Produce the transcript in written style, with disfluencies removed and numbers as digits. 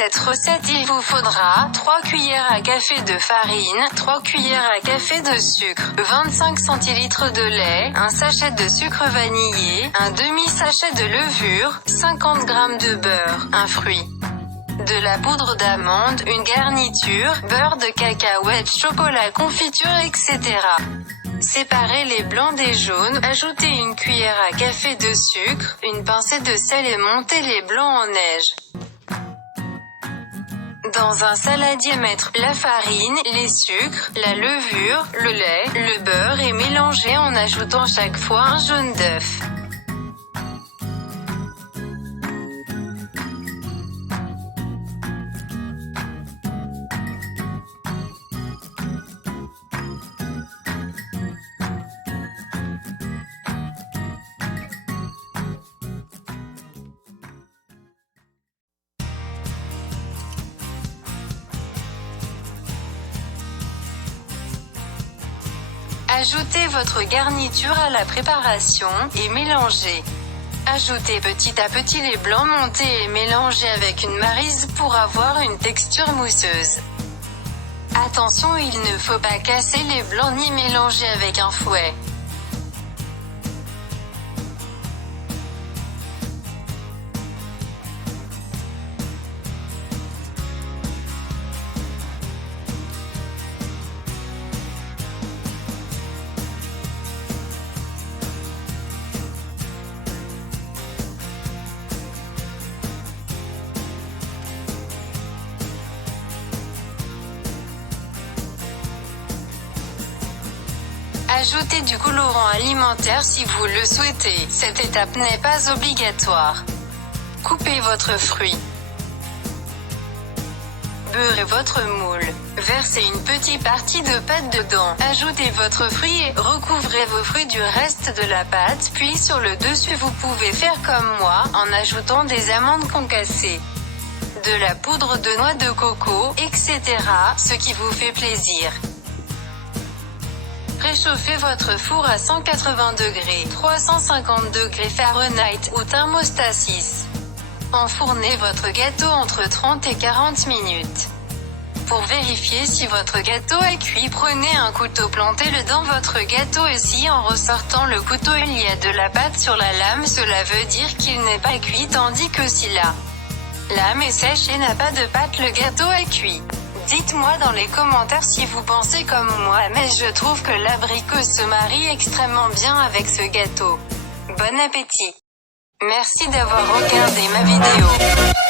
cette recette il vous faudra 3 cuillères à café de farine, 3 cuillères à café de sucre, 25 centilitres de lait, un sachet de sucre vanillé, un demi-sachet de levure, 50 g de beurre, un fruit, de la poudre d'amande, une garniture, beurre de cacahuète, chocolat, confiture, etc. Séparez les blancs des jaunes, ajoutez une cuillère à café de sucre, une pincée de sel et montez les blancs en neige. Dans un saladier, mettre la farine, les sucres, la levure, le lait, le beurre et mélanger en ajoutant chaque fois un jaune d'œuf. Ajoutez votre garniture à la préparation, et mélangez. Ajoutez petit à petit les blancs montés et mélangez avec une maryse pour avoir une texture mousseuse. Attention, il ne faut pas casser les blancs ni mélanger avec un fouet. Ajoutez du colorant alimentaire si vous le souhaitez, cette étape n'est pas obligatoire. Coupez votre fruit. Beurrez votre moule. Versez une petite partie de pâte dedans. Ajoutez votre fruit et recouvrez vos fruits du reste de la pâte, puis sur le dessus vous pouvez faire comme moi, en ajoutant des amandes concassées, de la poudre de noix de coco, etc., ce qui vous fait plaisir. Préchauffez votre four à 180 degrés, 350 degrés Fahrenheit ou thermostat 6. Enfournez votre gâteau entre 30 et 40 minutes. Pour vérifier si votre gâteau est cuit, prenez un couteau, plantez-le dans votre gâteau et si en ressortant le couteau il y a de la pâte sur la lame, cela veut dire qu'il n'est pas cuit, tandis que si la lame est sèche et n'a pas de pâte, le gâteau est cuit. Dites-moi dans les commentaires si vous pensez comme moi, mais je trouve que l'abricot se marie extrêmement bien avec ce gâteau. Bon appétit! Merci d'avoir regardé ma vidéo.